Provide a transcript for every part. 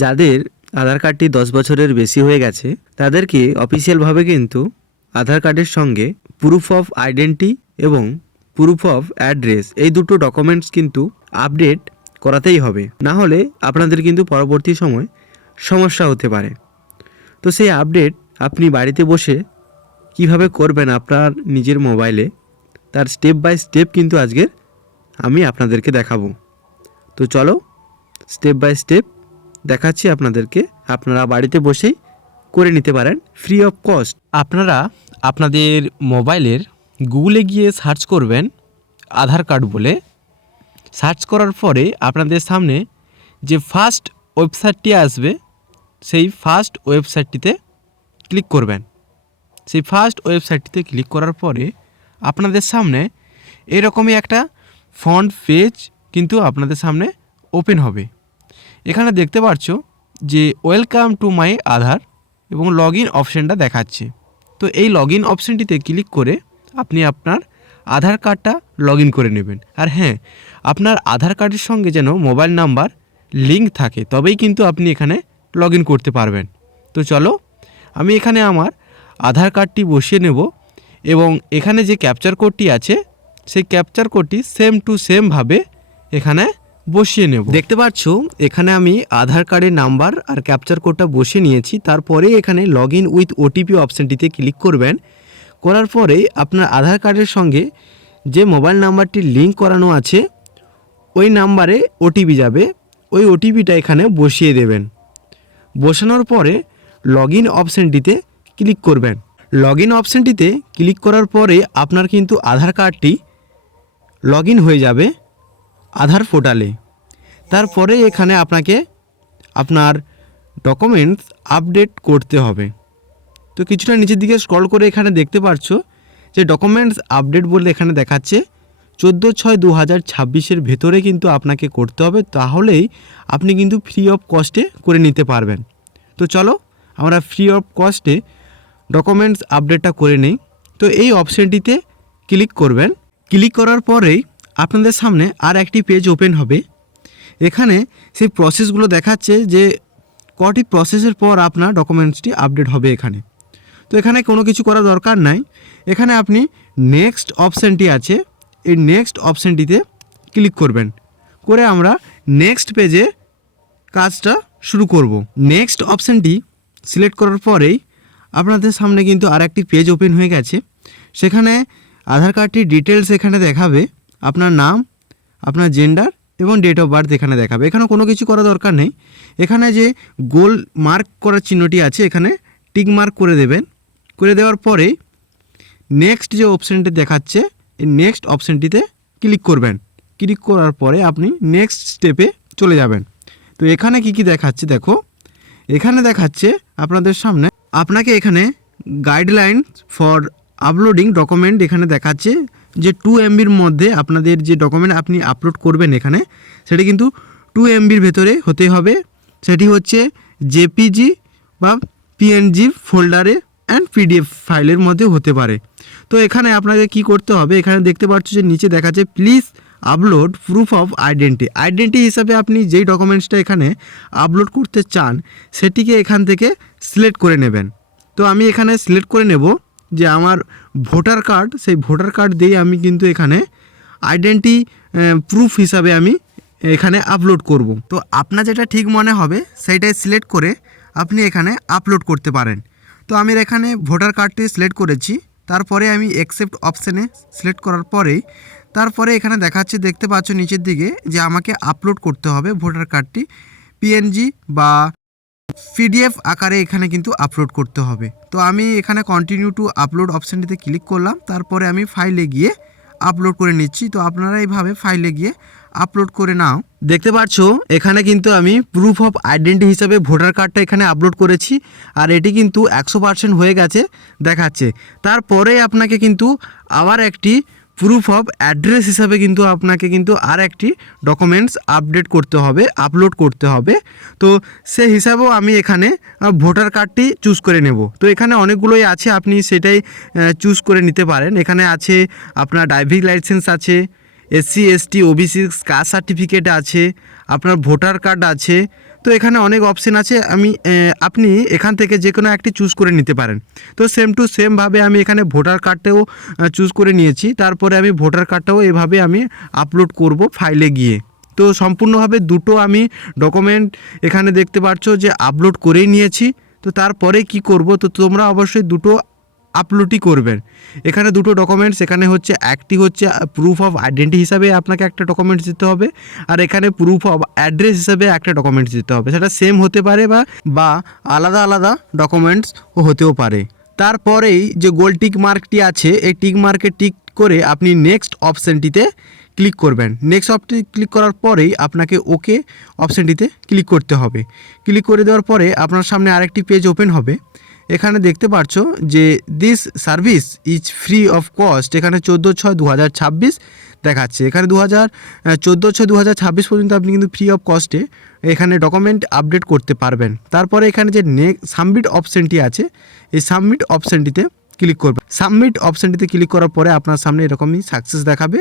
যাদের আধার কার্ডটি 10 বছরের বেশি হয়ে গেছে তাদেরকে অফিসিয়ালভাবে কিন্তু আধার কার্ডের সঙ্গে প্রুফ অফ আইডেন্টি এবং প্রুফ অফ অ্যাড্রেস এই দুটো ডকুমেন্টস কিন্তু আপডেট করাতেই হবে, না হলে আপনাদের কিন্তু পরবর্তী সময় সমস্যা হতে পারে। তো সেই আপডেট আপনি বাড়িতে বসে কিভাবে করবেন আপনার নিজের মোবাইলে, তার স্টেপ বাই স্টেপ কিন্তু আজকের আমি আপনাদেরকে দেখাবো। তো চলো স্টেপ বাই স্টেপ দেখাচ্ছি আপনাদেরকে, আপনারা বাড়িতে বসেই করে নিতে পারেন ফ্রি অফ কস্ট। আপনারা আপনাদের মোবাইলের গুগলে গিয়ে সার্চ করবেন আধার কার্ড বলে। সার্চ করার পরে আপনাদের সামনে যে ফার্স্ট ওয়েবসাইটটি আসবে সেই ফার্স্ট ওয়েবসাইটটিতে ক্লিক করবেন। সেই ফার্স্ট ওয়েবসাইটটিতে ক্লিক করার পরে আপনাদের সামনে এরকমই একটা ফ্রন্ট পেজ কিন্তু আপনাদের সামনে ওপেন হবে। এখানে দেখতে পাচ্ছ যে ওয়েলকাম টু মাই আধার এবং লগ ইন অপশানটা দেখাচ্ছে। তো এই লগ ইন অপশানটিতে ক্লিক করে আপনি আপনার আধার কার্ডটা লগ ইন করে নেবেন। আর হ্যাঁ, আপনার আধার কার্ডের সঙ্গে যেন মোবাইল নাম্বার লিঙ্ক থাকে, তবেই কিন্তু আপনি এখানে লগ ইন করতে পারবেন। তো চলো আমি এখানে আমার আধার কার্ডটি বসিয়ে নেব এবং এখানে যে ক্যাপচার কোডটি আছে সেই ক্যাপচার কোডটি সেম টু সেমভাবে এখানে বসিয়ে নেব। দেখতে পাচ্ছ এখানে আমি আধার কার্ডের নাম্বার আর ক্যাপচার কোডটা বসিয়ে নিয়েছি। তারপরে এখানে লগ ইন উইথ ওটিপি অপশানটিতে ক্লিক করবেন। করার পরে আপনার আধার কার্ডের সঙ্গে যে মোবাইল নাম্বারটি লিঙ্ক করানো আছে ওই নাম্বারে ওটিপি যাবে, ওই ওটিপিটা এখানে বসিয়ে দেবেন। বসানোর পরে লগ ইন অপশানটিতে ক্লিক করবেন। লগ ইন অপশানটিতে ক্লিক করার পরে আপনার কিন্তু আধার কার্ডটি লগ ইন হয়ে যাবে আধার পোর্টালে। তারপরে এখানে আপনাকে আপনার ডকুমেন্টস আপডেট করতে হবে। তো কিছুটা নিচের দিকে স্ক্রল করে এখানে দেখতে পাচ্ছ যে ডকুমেন্টস আপডেট বলে এখানে দেখাচ্ছে 14/6/2026 ভেতরে কিন্তু আপনাকে করতে হবে, তাহলেই আপনি কিন্তু ফ্রি অফ কস্টে করে নিতে পারবেন। তো চলো আমরা ফ্রি অফ কস্টে ডকুমেন্টস আপডেটটা করে নিই। তো এই অপশানটিতে ক্লিক করবেন। ক্লিক করার পরেই আপনাদের সামনে আর একটি পেজ ওপেন হবে। এখানে সেই প্রসেসগুলো দেখাচ্ছে যে কটি প্রসেসের পর আপনার ডকুমেন্টসটি আপডেট হবে এখানে। তো এখানে কোনো কিছু করার দরকার নাই। এখানে আপনি নেক্সট অপশানটি আছে, এই নেক্সট অপশানটিতে ক্লিক করবেন। করে আমরা নেক্সট পেজে কাজটা শুরু করব। নেক্সট অপশানটি সিলেক্ট করার পরেই আপনাদের সামনে কিন্তু আর একটি পেজ ওপেন হয়ে গেছে। সেখানে আধার কার্ডটির ডিটেলস এখানে দেখাবে, আপনার নাম, আপনার জেন্ডার এবং ডেট অফ বার্থ এখানে দেখাবে। এখানে কোনো কিছু করা দরকার নেই। এখানে যে গোল মার্ক করার চিহ্নটি আছে এখানে টিক মার্ক করে দেবেন। করে দেওয়ার পরে নেক্সট যে অপশানটি দেখাচ্ছে এই নেক্সট অপশানটিতে ক্লিক করবেন। ক্লিক করার পরে আপনি নেক্সট স্টেপে চলে যাবেন। তো এখানে কি দেখাচ্ছে দেখো, এখানে দেখাচ্ছে আপনাদের সামনে আপনাকে এখানে গাইডলাইন ফর আপলোডিং ডকুমেন্ট এখানে দেখাচ্ছে যে 2 MBর মধ্যে আপনাদের যে ডকুমেন্ট আপনি আপলোড করবেন এখানে সেটা কিন্তু 2 MBর ভেতরে হতে হবে। সেটি হচ্ছে জেপিজি বা পিএনজি ফোল্ডারে অ্যান্ড পিডিএফ ফাইলের মধ্যে হতে পারে। তো এখানে আপনাকে কি করতে হবে, এখানে দেখতে পাচ্ছ যে নিচে দেখাচ্ছে please upload proof of identity হিসাবে আপনি যেই ডকুমেন্টসটা এখানে আপলোড করতে চান সেটিকে এখান থেকে সিলেক্ট করে নেবেন। তো আমি এখানে সিলেক্ট করে নেব যে আমার ভোটার কার্ড, সেই ভোটার কার্ড দিয়ে আমি কিন্তু এখানে আইডেন্টি প্রুফ হিসাবে আমি এখানে আপলোড করব। তো আপনার যেটা ঠিক মনে হবে সেইটাই সিলেক্ট করে আপনি এখানে আপলোড করতে পারেন। তো আমি এখানে ভোটার কার্ডটি সিলেক্ট করেছি। তারপরে আমি অ্যাকসেপ্ট অপশানে সিলেক্ট করার পরেই তারপরে এখানে দেখাচ্ছে, দেখতে পাচ্ছ নিচের দিকে যে আমাকে আপলোড করতে হবে ভোটার কার্ডটি পিএনজি বা পিডিএফ আকারে এখানে কিন্তু আপলোড করতে হবে। তো আমি এখানে কন্টিনিউ টু আপলোড অপশানটিতে ক্লিক করলাম। তারপরে আমি ফাইলে গিয়ে আপলোড করে নিচ্ছি। তো আপনারা এইভাবে ফাইলে গিয়ে আপলোড করে নাও। দেখতে পাচ্ছ এখানে কিন্তু আমি প্রুফ অফ আইডেন্টি হিসাবে ভোটার কার্ডটা এখানে আপলোড করেছি আর এটি কিন্তু 100% হয়ে গেছে দেখাচ্ছে। তারপরে আপনাকে কিন্তু আবার একটি প্রুফ অফ অ্যাড্রেস হিসাবে কিন্তু আপনাকে কিন্তু আর একটি ডকুমেন্টস আপডেট করতে হবে, আপলোড করতে হবে। তো সেই হিসাবেও আমি এখানে ভোটার কার্ডটি চুজ করে নেব। তো এখানে অনেকগুলোই আছে, আপনি সেটাই চুজ করে নিতে পারেন। এখানে আছে আপনার ড্রাইভিং লাইসেন্স আছে, SC ST OBC caste certificate আছে, আপনার ভোটার কার্ড আছে। তো এখানে অনেক অপশন আছে, আপনি এখান থেকে যে কোনো একটি চুজ করে নিতে পারেন। তো সেম টু সেমভাবে আমি এখানে ভোটার কার্ডটাও চুজ করে নিয়েছি। তারপরে আমি ভোটার কার্ডটাও এভাবে আমি আপলোড করব ফাইলে গিয়ে। তো সম্পূর্ণভাবে দুটো আমি ডকুমেন্ট এখানে দেখতে পাচ্ছ যে আপলোড করেই নিয়েছি। তো তারপরে কি করব, তো তোমরা অবশ্যই দুটো আপলোডই করবেন। এখানে দুটো ডকুমেন্টস, এখানে হচ্ছে একটি হচ্ছে প্রুফ অফ আইডেন্টি হিসাবে আপনাকে একটা ডকুমেন্টস দিতে হবে, আর এখানে প্রুফ অফ অ্যাড্রেস হিসাবে একটা ডকুমেন্টস দিতে হবে। সেটা সেম হতে পারে বা আলাদা আলাদা ডকুমেন্টস হতেও পারে। তারপরেই যে গোল টিক মার্কটি আছে, এই টিক মার্কে টিক করে আপনি নেক্সট অপশানটিতে ক্লিক করবেন। নেক্সট অপশানে ক্লিক করার পরেই আপনাকে ওকে অপশানটিতে ক্লিক করতে হবে। ক্লিক করে দেওয়ার পরে আপনার সামনে আরেকটি পেজ ওপেন হবে। এখানে দেখতে পাচ্ছ যে this service is free of cost. এখানে 14/6/2026 দেখাচ্ছে। এখানে 14/6/2026 পর্যন্ত আপনি কিন্তু ফ্রি অফ কস্টে এখানে ডকুমেন্ট আপডেট করতে পারবেন। তারপরে এখানে যে সাবমিট অপশানটি আছে, এই সাবমিট অপশানটিতে ক্লিক করবেন। সাবমিট অপশানটিতে ক্লিক করার পরে আপনার সামনে এরকমই সাকসেস দেখাবে।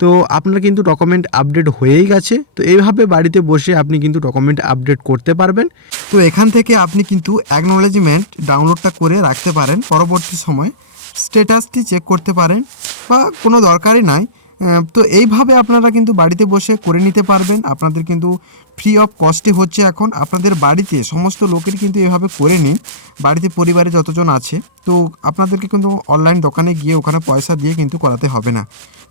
তো আপনার কিন্তু ডকুমেন্ট আপডেট হয়েই গেছে। তো এইভাবে বাড়িতে বসে আপনি কিন্তু ডকুমেন্ট আপডেট করতে পারবেন। তো এখান থেকে আপনি কিন্তু অ্যাকনোলেজমেন্ট ডাউনলোডটা করে রাখতে পারেন, পরবর্তী সময় স্ট্যাটাসটি চেক করতে পারেন বা কোনো দরকারই নাই। তো এইভাবে আপনারা কিন্তু বাড়িতে বসে করে নিতে পারবেন। আপনাদের কিন্তু ফ্রি অফ কস্টে হচ্ছে। এখন আপনাদের বাড়িতে সমস্ত লোকের কিন্তু এভাবে করে নিন, বাড়িতে পরিবারে যতজন আছে। তো আপনাদেরকে কিন্তু অনলাইন দোকানে গিয়ে ওখানে পয়সা দিয়ে কিন্তু করাতে হবে না।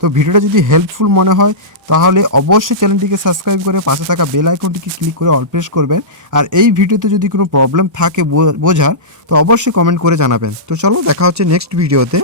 তো ভিডিওটা যদি হেল্পফুল মনে হয় তাহলে অবশ্যই চ্যানেলটিকে সাবস্ক্রাইব করে পাশে থাকা বেল আইকনটিকে ক্লিক করে অল প্রেস করবেন। আর এই ভিডিওতে যদি কোনো প্রবলেম থাকে বোঝার, তো অবশ্যই কমেন্ট করে জানাবেন। তো চলো দেখা হচ্ছে নেক্সট ভিডিওতে।